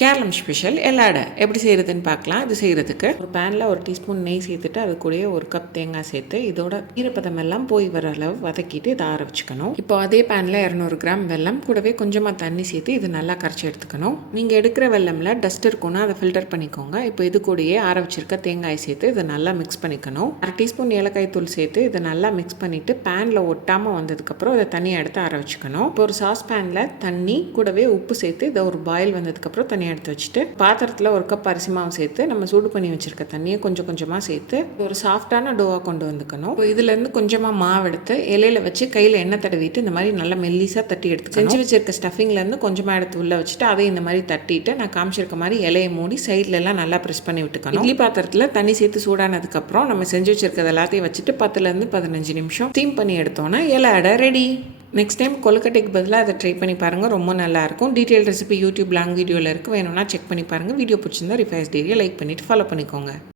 Keralam special எல்லா அடை எப்படி செய்கிறதுன்னு பார்க்கலாம். இது செய்கிறதுக்கு ஒரு பேனில் 1 டீஸ்பூன் நெய் சேர்த்துட்டு அது கூடயே 1 கப் தேங்காய் சேர்த்து இதோட ஈரப்பதம் எல்லாம் போய் வர அளவு வதக்கிட்டு இதை ஆற வச்சுக்கணும். இப்போ அதே பேனில் 200 கிராம் வெல்லம் கூடவே கொஞ்சமாக தண்ணி சேர்த்து இது நல்லா கரைச்சி எடுத்துக்கணும். நீங்கள் எடுக்கிற வெல்லமில் டஸ்ட் இருக்குன்னா அதை ஃபில்டர் பண்ணிக்கோங்க. இப்போ இது கூடயே ஆற வச்சிருக்க தேங்காய் சேர்த்து இதை நல்லா மிக்ஸ் பண்ணிக்கணும். 1/2 டீஸ்பூன் ஏலக்காய் தூள் சேர்த்து இதை நல்லா மிக்ஸ் பண்ணிவிட்டு பேனில் ஒட்டாமல் வந்ததுக்கப்புறம் இதை தனியாக எடுத்து ஆற வச்சுக்கணும். இப்போ ஒரு சாஸ் பேனில் தண்ணி கூடவே உப்பு சேர்த்து இதை ஒரு பாயில் வந்ததுக்கப்புறம் தனியாக எடுத்து வச்சுட்டு பாத்திரத்தில் 1 கப் அரிசி மாவு சேர்த்து நம்ம சூடு பண்ணி வச்சிருக்க தண்ணியை கொஞ்சம் கொஞ்சமாக சேர்த்து ஒரு சாஃப்டான டோவாக கொண்டு வந்துக்கணும். இப்போ இதுலேருந்து கொஞ்சமாக மாவு எடுத்து இலையில வச்சு கையில் எண்ணெய் தடவிட்டு இந்த மாதிரி நல்லா மெல்லிசாக தட்டி எடுத்து செஞ்சு வச்சிருக்க ஸ்டஃபிங்லேருந்து கொஞ்சமாக எடுத்து உள்ளே வச்சுட்டு அதை இந்த மாதிரி தட்டிட்டு நான் காமிச்சிருக்க மாதிரி இலையை மூடி சைட்ல எல்லாம் நல்லா ப்ரெஸ் பண்ணி விட்டுக்கணும். இட்லி பாத்திரத்தில் தண்ணி சேர்த்து சூடானதுக்கப்புறம் நம்ம செஞ்சு வச்சிருக்கிறது எல்லாத்தையும் வச்சுட்டு 10லேருந்து 15 நிமிஷம் ஸ்டீம் பண்ணி எடுத்தோன்னா எல்லா அடை ரெடி. நெக்ஸ்ட் டைம் கொழுக்கட்டைக்கு பதிலாக அதை ட்ரை பண்ணி பாருங்கள், ரொம்ப நல்லாயிருக்கும். டீட்டெயில் ரெசிபி யூடியூப் லாங் வீடியோவில் இருக்குது, வேணும்னா செக் பண்ணி பாருங்கள். வீடியோ பிடிச்சிருந்தா ரிஃபைஸ் டெய்ரியை லைக் பண்ணிவிட்டு ஃபாலோ பண்ணிக்கோங்க.